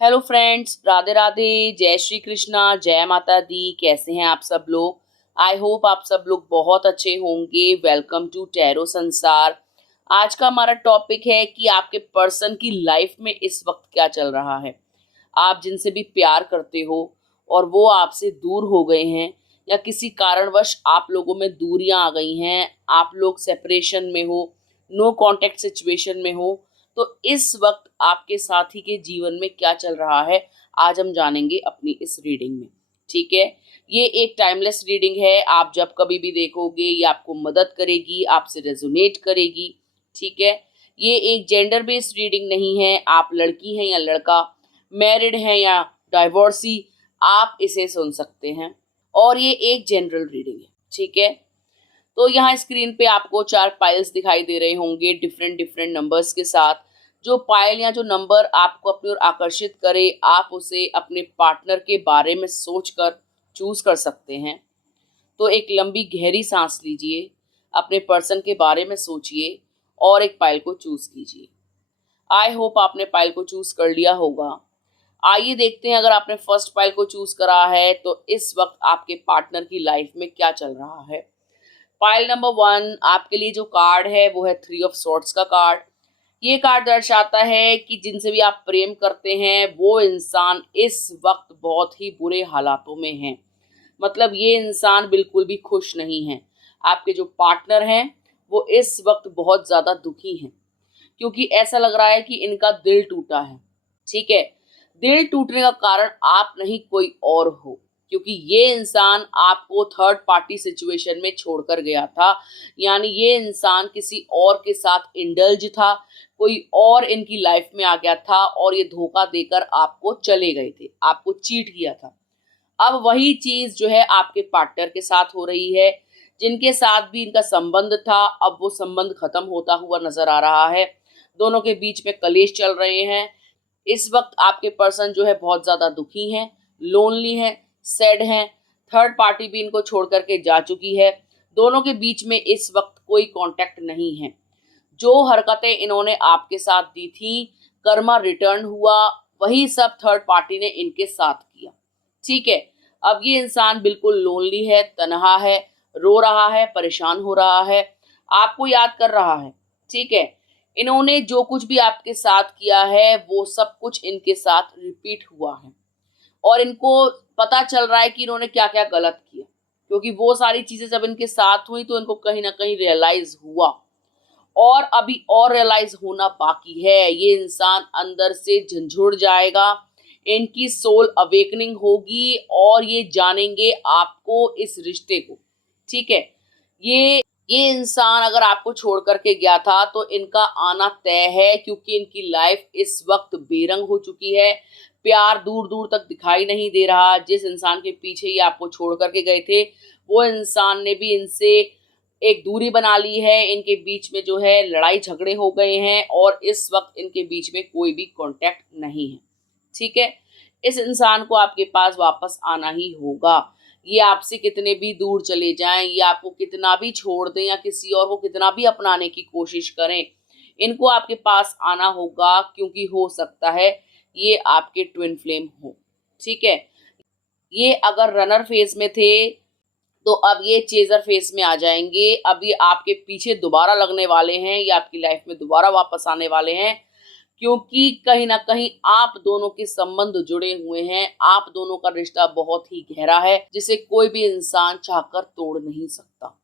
Hello friends, Radhe Radhe, जय श्री कृष्णा, जय माता दी। कैसे हैं आप सब लोग? आई होप आप सब लोग बहुत अच्छे होंगे। वेलकम टू टैरो संसार। आज का हमारा टॉपिक है कि आपके पर्सन की लाइफ में इस वक्त क्या चल रहा है। आप जिनसे भी प्यार करते हो और वो आपसे दूर हो गए हैं, या किसी कारणवश आप लोगों में दूरियां आ गई हैं, आप लोग सेपरेशन में हो, नो कांटेक्ट सिचुएशन में हो, तो इस वक्त आपके साथी के जीवन में क्या चल रहा है, आज हम जानेंगे अपनी इस रीडिंग में। ठीक है, ये एक टाइमलेस रीडिंग है। आप जब कभी भी देखोगे ये आपको मदद करेगी, आपसे रेजोनेट करेगी। ठीक है, ये एक जेंडर बेस्ड रीडिंग नहीं है। आप लड़की हैं या लड़का, मैरिड हैं या डाइवोर्सी, आप इसे सुन सकते हैं। और ये एक जनरल रीडिंग है। ठीक है, तो यहाँ स्क्रीन पे आपको 4 पाइल्स दिखाई दे रहे होंगे डिफरेंट डिफरेंट नंबर्स के साथ। जो पायल या जो नंबर आपको अपनी ओर आकर्षित करे, आप उसे अपने पार्टनर के बारे में सोचकर चूज कर सकते हैं। तो एक लंबी गहरी सांस लीजिए, अपने पर्सन के बारे में सोचिए और एक पायल को चूज कीजिए। आई होप आपने पायल को चूज कर लिया होगा। आइए देखते हैं, अगर आपने फर्स्ट पायल को चूज करा है तो इस वक्त आपके पार्टनर की लाइफ में क्या चल रहा है। पाइल नंबर 1 आपके लिए जो कार्ड है वो है 3 ऑफ सॉर्ड्स का कार्ड। ये कार्ड दर्शाता है कि जिनसे भी आप प्रेम करते हैं वो इंसान इस वक्त बहुत ही बुरे हालातों में है। मतलब ये इंसान बिल्कुल भी खुश नहीं है। आपके जो पार्टनर हैं वो इस वक्त बहुत ज़्यादा दुखी हैं, क्योंकि ऐसा लग रहा है कि इनका दिल टूटा है। ठीक है, दिल टूटने का कारण आप नहीं कोई और हो, क्योंकि ये इंसान आपको थर्ड पार्टी सिचुएशन में छोड़कर गया था। यानी ये इंसान किसी और के साथ इंडल्ज था, कोई और इनकी लाइफ में आ गया था और ये धोखा देकर आपको चले गए थे, आपको चीट किया था। अब वही चीज जो है आपके पार्टनर के साथ हो रही है। जिनके साथ भी इनका संबंध था, अब वो संबंध खत्म होता हुआ नजर आ रहा है। दोनों के बीच में कलेश चल रहे हैं। इस वक्त आपके पर्सन जो है बहुत ज्यादा दुखी हैं, लोनली हैं, सैड हैं। थर्ड पार्टी भी इनको छोड़ करके जा चुकी है। दोनों के बीच में इस वक्त कोई कांटेक्ट नहीं है। जो हरकतें इन्होंने आपके साथ दी थी, कर्मा रिटर्न हुआ, वही सब थर्ड पार्टी ने इनके साथ किया। ठीक है, अब ये इंसान बिल्कुल लोनली है, तन्हा है, रो रहा है, परेशान हो रहा है, आपको याद कर रहा है। ठीक है, इन्होंने जो कुछ भी आपके साथ किया है वो सब कुछ इनके साथ रिपीट हुआ है, और इनको पता चल रहा है कि इन्होंने क्या क्या गलत किया, क्योंकि वो सारी चीजें जब इनके साथ हुई तो इनको कहीं ना कहीं रियलाइज हुआ, और अभी और रियलाइज होना बाकी है। ये इंसान अंदर से झंझुड़ जाएगा, इनकी सोल अवेकनिंग होगी और ये जानेंगे आपको, इस रिश्ते को। ठीक है, ये इंसान अगर आपको छोड़ करके गया था तो इनका आना तय है, क्योंकि इनकी लाइफ इस वक्त बेरंग हो चुकी है। प्यार दूर दूर तक दिखाई नहीं दे रहा। जिस इंसान के पीछे ये आपको छोड़ करके गए थे वो इंसान ने भी इनसे एक दूरी बना ली है। इनके बीच में जो है लड़ाई झगड़े हो गए हैं और इस वक्त इनके बीच में कोई भी कांटेक्ट नहीं है। ठीक है, इस इंसान को आपके पास वापस आना ही होगा। ये आपसे कितने भी दूर चले जाएं, ये आपको कितना भी छोड़ दें या किसी और को कितना भी अपनाने की कोशिश करें, इनको आपके पास आना होगा, क्योंकि हो सकता है ये आपके ट्विन फ्लेम हो। ठीक है, ये अगर रनर फेज में थे तो अब ये चेजर फेस में आ जाएंगे। अब ये आपके पीछे दोबारा लगने वाले हैं, ये आपकी लाइफ में दोबारा वापस आने वाले हैं, क्योंकि कहीं ना कहीं आप दोनों के संबंध जुड़े हुए हैं। आप दोनों का रिश्ता बहुत ही गहरा है, जिसे कोई भी इंसान चाहकर तोड़ नहीं सकता।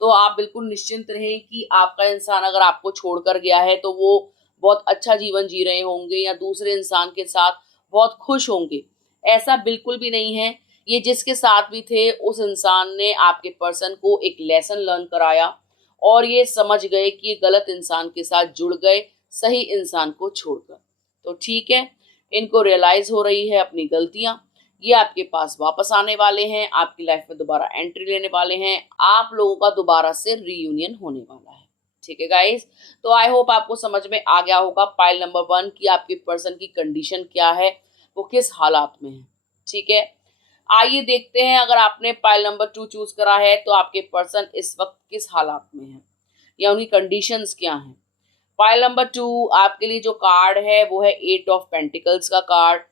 तो आप बिल्कुल निश्चिंत रहें कि आपका इंसान अगर आपको छोड़कर गया है तो वो बहुत अच्छा जीवन जी रहे होंगे या दूसरे इंसान के साथ बहुत खुश होंगे। ऐसा बिल्कुल भी नहीं है। ये जिसके साथ भी थे उस इंसान ने आपके पर्सन को एक लेसन लर्न कराया, और ये समझ गए कि ये गलत इंसान के साथ जुड़ गए, सही इंसान को छोड़कर। तो ठीक है, इनको रियलाइज हो रही है अपनी गलतियां। ये आपके पास वापस आने वाले हैं, आपकी लाइफ में दोबारा एंट्री लेने वाले हैं, आप लोगों का दोबारा से रीयूनियन होने वाला है। ठीक है गाइस, तो आई होप आपको समझ में आ गया होगा पाइल नंबर 1 की आपके पर्सन की कंडीशन क्या है, वो किस हालात में है। ठीक है, आइए देखते हैं, अगर आपने पाइल नंबर 2 चूज करा है तो आपके पर्सन इस वक्त किस हालात में है या उनकी कंडीशंस क्या हैं। पाइल नंबर 2 आपके लिए जो कार्ड है वो है 8 ऑफ पेंटिकल्स का कार्ड।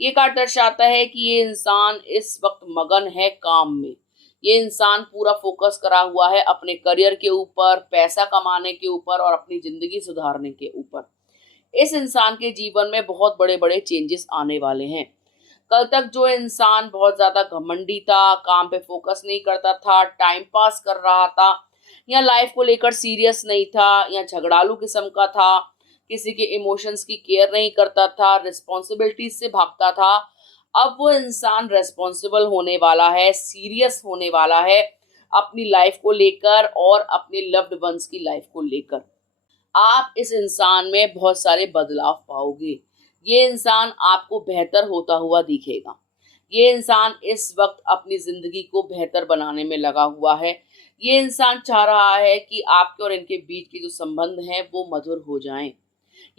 ये कार्ड दर्शाता है कि ये इंसान इस वक्त मगन है काम में। ये इंसान पूरा फोकस करा हुआ है अपने करियर के ऊपर, पैसा कमाने के ऊपर और अपनी जिंदगी सुधारने के ऊपर। इस इंसान के जीवन में बहुत बड़े बड़े चेंजेस आने वाले हैं। कल तक जो इंसान बहुत ज्यादा घमंडी था, काम पे फोकस नहीं करता था, टाइम पास कर रहा था, या लाइफ को लेकर सीरियस नहीं था, या झगड़ालू किस्म का था, किसी के इमोशंस की केयर नहीं करता था, रिस्पॉन्सिबिलिटीज से भागता था, अब वो इंसान रेस्पॉन्सिबल होने वाला है, सीरियस होने वाला है अपनी लाइफ को लेकर और अपने लव्ड वंस की लाइफ को लेकर। आप इस इंसान में बहुत सारे बदलाव पाओगे। ये इंसान आपको बेहतर होता हुआ दिखेगा। ये इंसान इस वक्त अपनी जिंदगी को बेहतर बनाने में लगा हुआ है। ये इंसान चाह रहा है कि आपके और इनके बीच के जो संबंध हैं वो मधुर हो जाएं।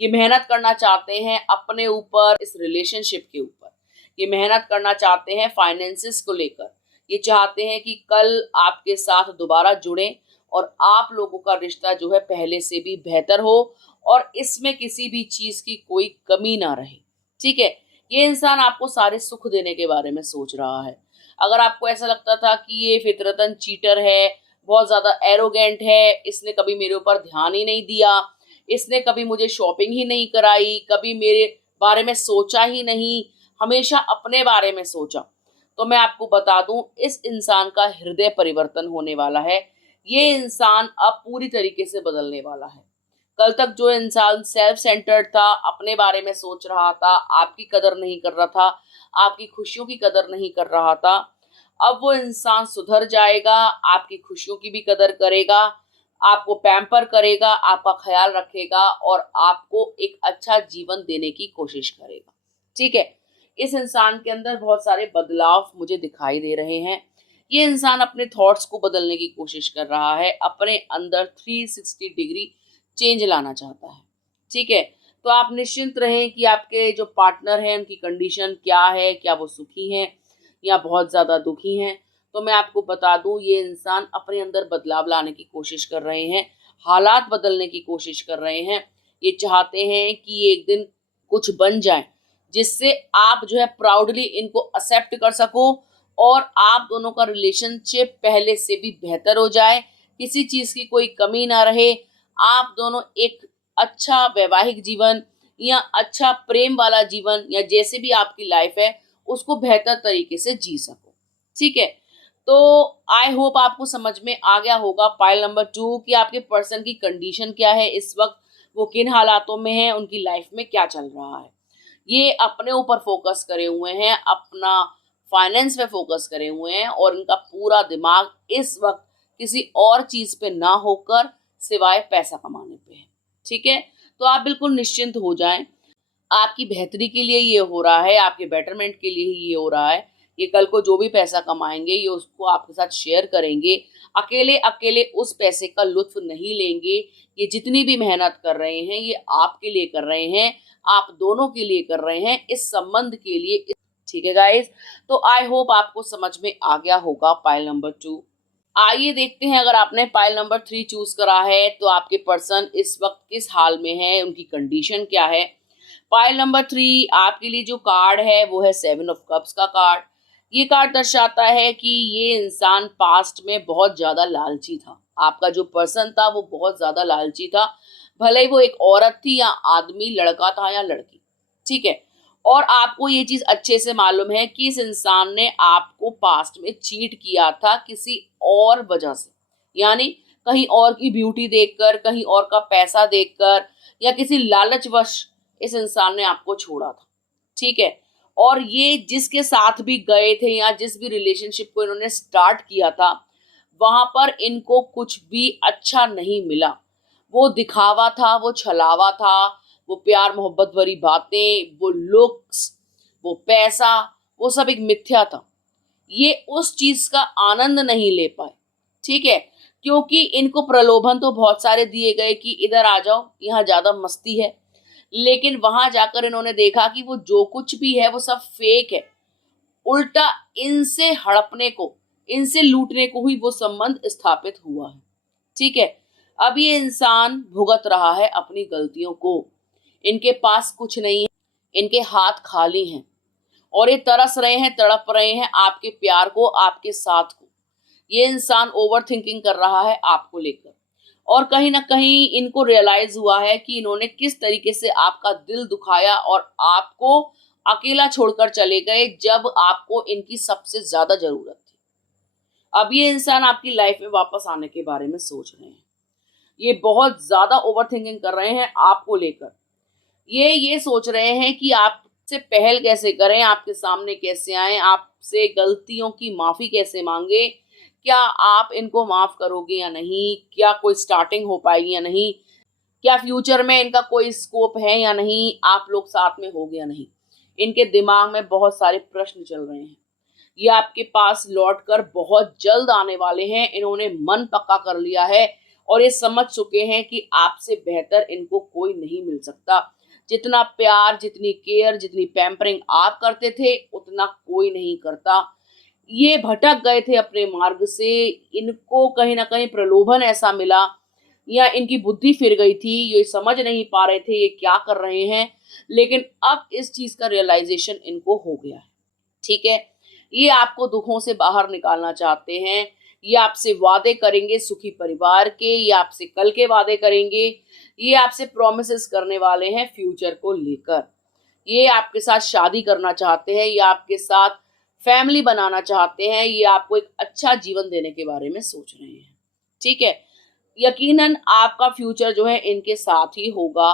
ये मेहनत करना चाहते हैं अपने ऊपर, इस रिलेशनशिप के ऊपर। ये मेहनत करना चाहते हैं फाइनेंसिस को लेकर। ये चाहते हैं कि कल आपके साथ दोबारा जुड़ें और आप लोगों का रिश्ता जो है पहले से भी बेहतर हो और इसमें किसी भी चीज की कोई कमी ना रहे। ठीक है, ये इंसान आपको सारे सुख देने के बारे में सोच रहा है। अगर आपको ऐसा लगता था कि ये फितरतन चीटर है, बहुत ज्यादा एरोगेंट है, इसने कभी मेरे ऊपर ध्यान ही नहीं दिया, इसने कभी मुझे शॉपिंग ही नहीं कराई, कभी मेरे बारे में सोचा ही नहीं, हमेशा अपने बारे में सोचा, तो मैं आपको बता दूं इस इंसान का हृदय परिवर्तन होने वाला है। ये इंसान अब पूरी तरीके से बदलने वाला है। कल तक जो इंसान सेल्फ सेंटर्ड था, अपने बारे में सोच रहा था, आपकी कदर नहीं कर रहा था, आपकी खुशियों की कदर नहीं कर रहा था, अब वो इंसान सुधर जाएगा, आपकी खुशियों की भी कदर करेगा, आपको पैम्पर करेगा, आपका ख्याल रखेगा और आपको एक अच्छा जीवन देने की कोशिश करेगा। ठीक है, इस इंसान के अंदर बहुत सारे बदलाव मुझे दिखाई दे रहे हैं। ये इंसान अपने थॉट्स को बदलने की कोशिश कर रहा है, अपने अंदर 360 डिग्री चेंज लाना चाहता है। ठीक है, तो आप निश्चिंत रहें कि आपके जो पार्टनर हैं उनकी कंडीशन क्या है, क्या वो सुखी हैं या बहुत ज़्यादा दुखी हैं। तो मैं आपको बता दूं ये इंसान अपने अंदर बदलाव लाने की कोशिश कर रहे हैं, हालात बदलने की कोशिश कर रहे हैं। ये चाहते हैं कि ये एक दिन कुछ बन जाए जिससे आप जो है प्राउडली इनको एक्सेप्ट कर सको और आप दोनों का रिलेशनशिप पहले से भी बेहतर हो जाए, किसी चीज़ की कोई कमी ना रहे, आप दोनों एक अच्छा वैवाहिक जीवन या अच्छा प्रेम वाला जीवन या जैसे भी आपकी लाइफ है उसको बेहतर तरीके से जी सको। ठीक है, तो आई होप आपको समझ में आ गया होगा पाइल नंबर 2 कि आपके पर्सन की कंडीशन क्या है इस वक्त, वो किन हालातों में है, उनकी लाइफ में क्या चल रहा है। ये अपने ऊपर फोकस करे हुए हैं, अपना फाइनेंस पे फोकस करे हुए हैं और इनका पूरा दिमाग इस वक्त किसी और चीज पे ना होकर सिवाय पैसा कमाने पे है। ठीक है, तो आप बिल्कुल निश्चिंत हो जाएं, आपकी बेहतरी के लिए ये हो रहा है, आपके बेटरमेंट के लिए ही ये हो रहा है। ये कल को जो भी पैसा कमाएंगे ये उसको आपके साथ शेयर करेंगे, अकेले अकेले उस पैसे का लुत्फ नहीं लेंगे। ये जितनी भी मेहनत कर रहे हैं ये आपके लिए कर रहे हैं, आप दोनों के लिए कर रहे हैं, इस संबंध के लिए। ठीक है गाइस, तो आई होप आपको समझ में आ गया होगा पाइल नंबर 2। आइए देखते हैं, अगर आपने पाइल नंबर 3 चूज करा है तो आपके पर्सन इस वक्त किस हाल में है, उनकी कंडीशन क्या है। पाइल नंबर 3 आपके लिए जो कार्ड है वो है 7 ऑफ कप्स का कार्ड। ये कार्ड दर्शाता है कि ये इंसान पास्ट में बहुत ज्यादा लालची था। आपका जो पर्सन था वो बहुत ज्यादा लालची था, भले ही वो एक औरत थी या आदमी, लड़का था या लड़की। ठीक है, और आपको ये चीज अच्छे से मालूम है कि इस इंसान ने आपको पास्ट में चीट किया था किसी और वजह से, यानी कहीं और की ब्यूटी देखकर, कहीं और का पैसा देखकर या किसी लालचवश इस इंसान ने आपको छोड़ा था। ठीक है, और ये जिसके साथ भी गए थे या जिस भी रिलेशनशिप को इन्होंने स्टार्ट किया था वहां पर इनको कुछ भी अच्छा नहीं मिला। वो दिखावा था, वो छलावा था, वो प्यार मोहब्बत भरी बातें, वो लुक्स, वो पैसा, वो सब एक मिथ्या था। ये उस चीज का आनंद नहीं ले पाए। ठीक है, क्योंकि इनको प्रलोभन तो बहुत सारे दिए गए कि इधर आ जाओ, यहाँ ज्यादा मस्ती है, लेकिन वहां जाकर इन्होंने देखा कि वो जो कुछ भी है वो सब फेक है। उल्टा इनसे हड़पने को, इनसे लूटने को ही वो संबंध स्थापित हुआ है। ठीक है, अब ये इंसान भुगत रहा है अपनी गलतियों को। इनके पास कुछ नहीं है, इनके हाथ खाली हैं। और ये तरस रहे हैं, तड़प रहे हैं आपके प्यार को, आपके साथ को। ये इंसान ओवर थिंकिंग कर रहा है आपको लेकर, और कहीं ना कहीं इनको रियलाइज हुआ है कि इन्होंने किस तरीके से आपका दिल दुखाया और आपको अकेला छोड़कर चले गए जब आपको इनकी सबसे ज्यादा जरूरत थी। अब ये इंसान आपकी लाइफ में वापस आने के बारे में सोच रहे हैं। ये बहुत ज्यादा ओवर थिंकिंग कर रहे हैं आपको लेकर। ये सोच रहे हैं कि आपसे पहल कैसे करें, आपके सामने कैसे आए, आपसे गलतियों की माफी कैसे मांगे, क्या आप इनको माफ करोगे या नहीं, क्या कोई स्टार्टिंग हो पाएगी या नहीं, क्या फ्यूचर में इनका कोई स्कोप है या नहीं, आप लोग साथ में होगे या नहीं। इनके दिमाग में बहुत सारे प्रश्न चल रहे हैं। ये आपके पास लौटकर बहुत जल्द आने वाले हैं। इन्होंने मन पक्का कर लिया है और ये समझ चुके हैं कि आपसे बेहतर इनको कोई नहीं मिल सकता। जितना प्यार, जितनी केयर, जितनी पैम्परिंग आप करते थे, उतना कोई नहीं करता। ये भटक गए थे अपने मार्ग से। इनको कहीं ना कहीं प्रलोभन ऐसा मिला या इनकी बुद्धि फिर गई थी, ये समझ नहीं पा रहे थे ये क्या कर रहे हैं, लेकिन अब इस चीज का रियलाइजेशन इनको हो गया है। ठीक है, ये आपको दुखों से बाहर निकालना चाहते हैं। ये आपसे वादे करेंगे सुखी परिवार के, ये आपसे कल के वादे करेंगे, ये आपसे प्रॉमिसेस करने वाले हैं फ्यूचर को लेकर। ये आपके साथ शादी करना चाहते हैं, ये आपके साथ फैमिली बनाना चाहते हैं, ये आपको एक अच्छा जीवन देने के बारे में सोच रहे हैं। ठीक है, यकीनन आपका फ्यूचर जो है इनके साथ ही होगा।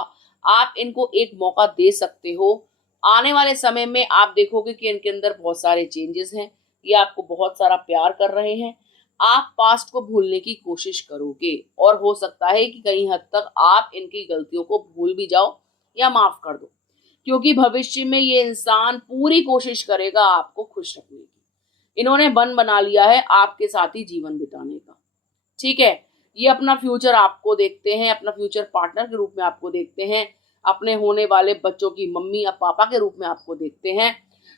आप इनको एक मौका दे सकते हो। आने वाले समय में आप देखोगे कि इनके अंदर बहुत सारे चेंजेस हैं। ये आपको बहुत सारा प्यार कर रहे हैं। आप पास्ट को भूलने की कोशिश करोगे और हो सकता है कि कहीं हद तक आप इनकी गलतियों को भूल भी जाओ या माफ कर दो, क्योंकि भविष्य में ये इंसान पूरी कोशिश करेगा आपको खुश रखने की। इन्होंने मन बना लिया है आपके साथ ही जीवन बिताने का। ठीक है, ये अपना फ्यूचर आपको देखते हैं, अपना फ्यूचर पार्टनर के रूप में आपको देखते हैं, अपने होने वाले बच्चों की मम्मी या पापा के रूप में आपको देखते हैं।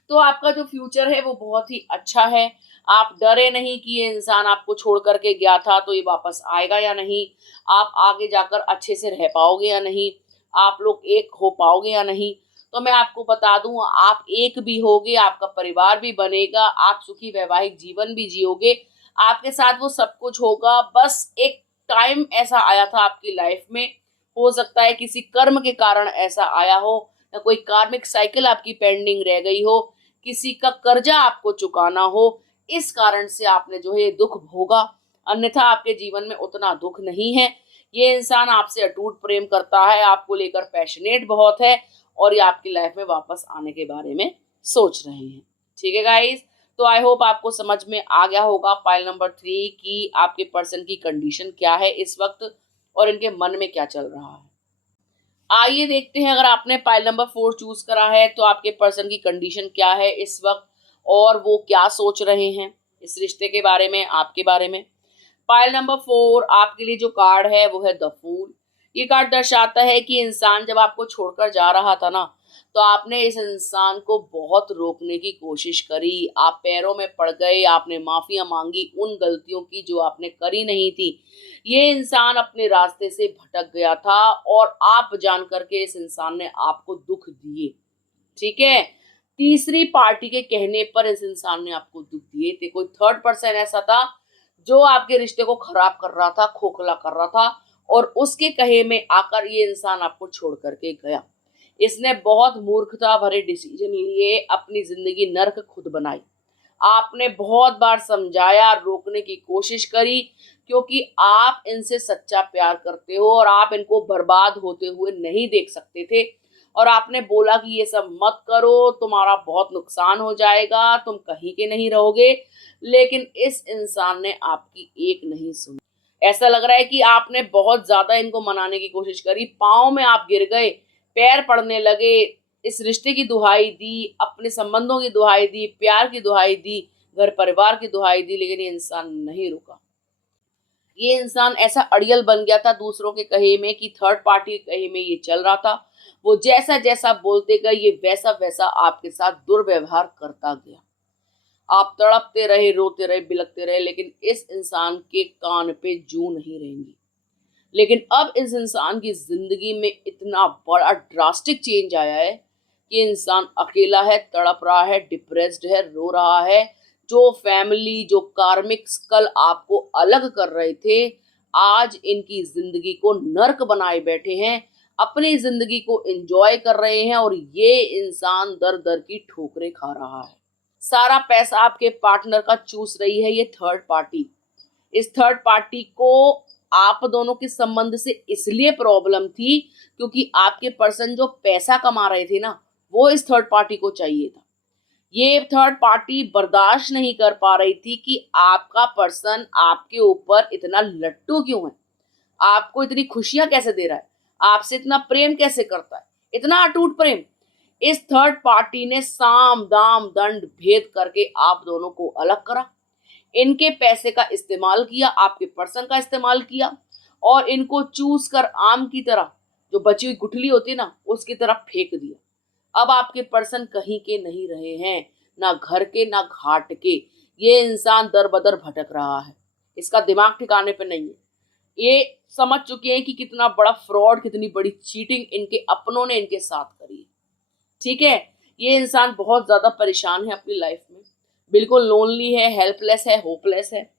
तो आपका जो फ्यूचर है वो बहुत ही अच्छा है। आप डरे नहीं कि ये इंसान आपको छोड़ करके गया था तो ये वापस आएगा या नहीं, आप आगे जाकर अच्छे से रह पाओगे या नहीं, आप लोग एक हो पाओगे या नहीं। तो मैं आपको बता दूं, आप एक भी होगे, आपका परिवार भी बनेगा, आप सुखी वैवाहिक जीवन भी जियोगे, आपके साथ वो सब कुछ होगा। बस एक टाइम ऐसा आया था आपकी लाइफ में, हो सकता है किसी कर्म के कारण ऐसा आया हो, या कोई कार्मिक साइकिल आपकी पेंडिंग रह गई हो, किसी का कर्जा आपको चुकाना हो, इस कारण से आपने जो है ये दुख भोगा। अन्यथा आपके जीवन में उतना दुख नहीं है। ये इंसान आपसे अटूट प्रेम करता है, आपको लेकर पैशनेट बहुत है, और ये आपकी लाइफ में वापस आने के बारे में सोच रहे हैं। ठीक है गाइस, तो आई होप आपको समझ में आ गया होगा फाइल नंबर 3 की आपके पर्सन की कंडीशन क्या है इस वक्त और इनके मन में क्या चल रहा है। आइए देखते हैं, अगर आपने पाइल नंबर 4 चूज करा है तो आपके पर्सन की कंडीशन क्या है इस वक्त और वो क्या सोच रहे हैं इस रिश्ते के बारे में, आपके बारे में। पाइल नंबर 4 आपके लिए जो कार्ड है वो है द फूल। ये कार्ड दर्शाता है कि इंसान जब आपको छोड़कर जा रहा था ना, तो आपने इस इंसान को बहुत रोकने की कोशिश करी, आप पैरों में पड़ गए, आपने माफिया मांगी उन गलतियों की जो आपने करी नहीं थी। ये इंसान अपने रास्ते से भटक गया था और आप जान करके इस इंसान ने आपको दुख दिए। ठीक है, तीसरी पार्टी के कहने पर इस इंसान ने आपको दुख दिए थे। कोई थर्ड पर्सन ऐसा था जो आपके रिश्ते को खराब कर रहा था, खोखला कर रहा था, और उसके कहे में आकर ये इंसान आपको छोड़ करके गया। इसने बहुत मूर्खता भरे डिसीजन लिए, अपनी जिंदगी नर्क खुद बनाई। आपने बहुत बार समझाया, रोकने की कोशिश करी, क्योंकि आप इनसे सच्चा प्यार करते हो और आप इनको बर्बाद होते हुए नहीं देख सकते थे। और आपने बोला कि ये सब मत करो, तुम्हारा बहुत नुकसान हो जाएगा, तुम कहीं के नहीं रहोगे। लेकिन इस इंसान ने आपकी एक नहीं सुनी। ऐसा लग रहा है कि आपने बहुत ज्यादा इनको मनाने की कोशिश करी, पाँव में आप गिर गए, पैर पड़ने लगे, इस रिश्ते की दुहाई दी, अपने संबंधों की दुहाई दी, प्यार की दुहाई दी, घर परिवार की दुहाई दी, लेकिन ये इंसान नहीं रुका। ये इंसान ऐसा अड़ियल बन गया था दूसरों के कहे में कि थर्ड पार्टी के कहे में ये चल रहा था। वो जैसा जैसा बोलते गए ये वैसा वैसा आपके साथ दुर्व्यवहार करता गया। आप तड़पते रहे, रोते रहे, बिलखते रहे, लेकिन इस इंसान के कान पे जूं नहीं रहेंगी। लेकिन अब इस इंसान की जिंदगी में इतना बड़ा ड्रास्टिक चेंज आया है ये इंसान अकेला है, तड़प रहा है, डिप्रेस्ड है, रो रहा है। जो फैमिली, जो कार्मिक्स कल आपको अलग कर रहे थे, आज इनकी जिंदगी को नर्क बनाए बैठे हैं, अपनी जिंदगी को एंजॉय कर रहे हैं और ये इंसान दर दर की ठोकरें खा रहा है। सारा पैसा आपके पार्टनर का चूस रही है ये थर्ड पार्टी। इस थर्ड पार्टी को आप दोनों के संबंध से इसलिए प्रॉब्लम थी क्योंकि आपके पर्सन जो पैसा कमा रहे थे ना, वो इस थर्ड पार्टी को चाहिए था। ये थर्ड पार्टी बर्दाश्त नहीं कर पा रही थी कि आपका पर्सन आपके ऊपर इतना लट्टू क्यों है, आपको इतनी खुशियां कैसे दे रहा है, आपसे इतना प्रेम कैसे करता है, इतना अटूट प्रेम। इस थर्ड पार्टी ने साम दाम दंड भेद करके आप दोनों को अलग करा। इनके पैसे का इस्तेमाल किया, आपके पर्सन का इस्तेमाल किया और इनको चूस कर आम की तरह, जो बची हुई गुठली होती है ना, उसकी तरफ फेंक दिया। अब आपके पर्सन कहीं के नहीं रहे हैं, ना घर के ना घाट के। ये इंसान दर बदर भटक रहा है, इसका दिमाग ठिकाने पे नहीं है। ये समझ चुके हैं कि कितना बड़ा फ्रॉड, कितनी बड़ी चीटिंग इनके अपनों ने इनके साथ करी है। ठीक है, ये इंसान बहुत ज्यादा परेशान है अपनी लाइफ में, बिल्कुल लोनली है, हेल्पलेस है, होपलेस है।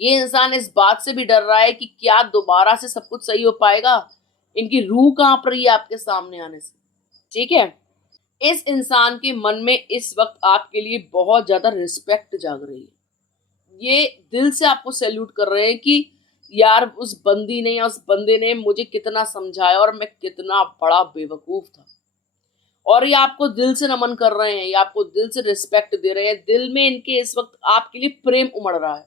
ये इंसान इस बात से भी डर रहा है कि क्या दोबारा से सब कुछ सही हो पाएगा। इनकी रूह कांप रही है आपके सामने आने से। ठीक है, इस इंसान के मन में इस वक्त आपके लिए बहुत ज्यादा रिस्पेक्ट जाग रही है। ये दिल से आपको सैल्यूट कर रहे हैं कि यार उस बंदी ने या उस बंदे ने मुझे कितना समझाया और मैं कितना बड़ा बेवकूफ था। और ये आपको दिल से नमन कर रहे हैं, ये आपको दिल से रिस्पेक्ट दे रहे हैं। दिल में इनके इस वक्त आपके लिए प्रेम उमड़ रहा है,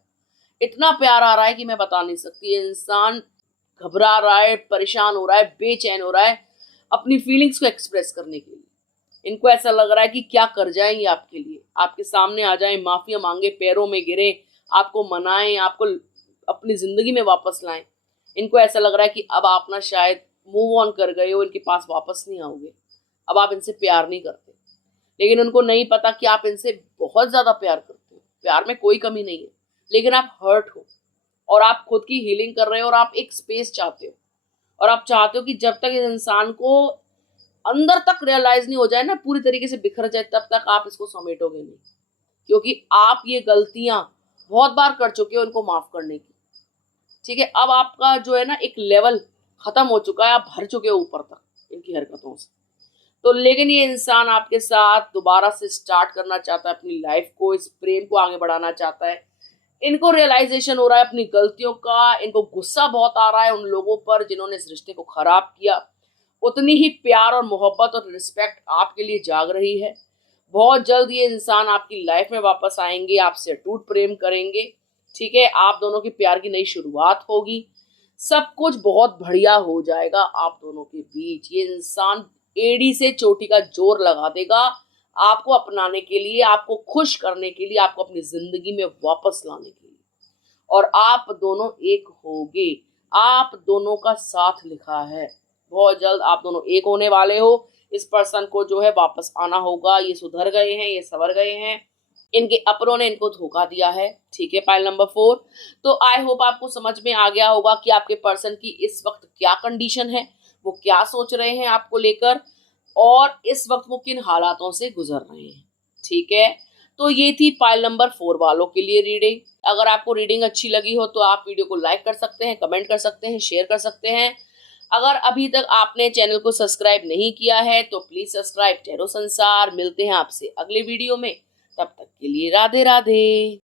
इतना प्यार आ रहा है कि मैं बता नहीं सकती। ये इंसान घबरा रहा है, परेशान हो रहा है, बेचैन हो रहा है अपनी फीलिंग्स को एक्सप्रेस करने के लिए। इनको ऐसा लग रहा है कि क्या कर जाएं ये आपके लिए, आपके सामने आ जाएं, माफिया मांगे, पैरों में गिरे, आपको मनाएं, आपको अपनी जिंदगी में वापस लाएं। इनको ऐसा लग रहा है कि अब आप ना शायद मूव ऑन कर गए हो, इनके पास वापस नहीं आओगे, अब आप इनसे प्यार नहीं करते। लेकिन उनको नहीं पता कि आप इनसे बहुत ज्यादा प्यार करते हो, प्यार में कोई कमी नहीं है, लेकिन आप हर्ट हो और आप खुद की हीलिंग कर रहे हो और आप एक स्पेस चाहते हो। और आप चाहते हो कि जब तक इस इंसान को अंदर तक रियलाइज नहीं हो जाए ना, पूरी तरीके से बिखर जाए, तब तक आप इसको समेटोगे नहीं, क्योंकि आप ये गलतियां बहुत बार कर चुके हो इनको माफ करने की। ठीक है, अब आपका जो है ना एक लेवल खत्म हो चुका है, आप भर चुके हो ऊपर तक इनकी हरकतों से। तो लेकिन ये इंसान आपके साथ दोबारा से स्टार्ट करना चाहता है अपनी लाइफ को, इस प्रेम को आगे बढ़ाना चाहता है। इनको रियलाइजेशन हो रहा है अपनी गलतियों का, इनको गुस्सा बहुत आ रहा है उन लोगों पर जिन्होंने इस रिश्ते को खराब किया। उतनी ही प्यार और मोहब्बत और रिस्पेक्ट आपके लिए जाग रही है। बहुत जल्द ये इंसान आपकी लाइफ में वापस आएंगे, आपसे अटूट प्रेम करेंगे। ठीक है, आप दोनों की प्यार की नई शुरुआत होगी, सब कुछ बहुत बढ़िया हो जाएगा आप दोनों के बीच। ये इंसान एड़ी से चोटी का जोर लगा देगा आपको अपनाने के लिए, आपको खुश करने के लिए, आपको अपनी जिंदगी में वापस लाने के लिए। और आप दोनों एक होगे, आप दोनों का साथ लिखा है। बहुत जल्द आप दोनों एक होने वाले हो। इस पर्सन को जो है वापस आना होगा। ये सुधर गए हैं, ये संवर गए हैं, इनके अपनों ने इनको धोखा दिया है। ठीक है, पाइल नंबर 4। तो आई होप आपको समझ में आ गया होगा कि आपके पर्सन की इस वक्त क्या कंडीशन है, वो क्या सोच रहे हैं आपको लेकर और इस वक्त वो किन हालातों से गुजर रहे हैं। ठीक है, तो ये थी पाइल नंबर 4 वालों के लिए रीडिंग। अगर आपको रीडिंग अच्छी लगी हो तो आप वीडियो को लाइक कर सकते हैं, कमेंट कर सकते हैं, शेयर कर सकते हैं। अगर अभी तक आपने चैनल को सब्सक्राइब नहीं किया है तो प्लीज सब्सक्राइब टैरो संसार। मिलते हैं आपसे अगले वीडियो में, तब तक के लिए राधे राधे।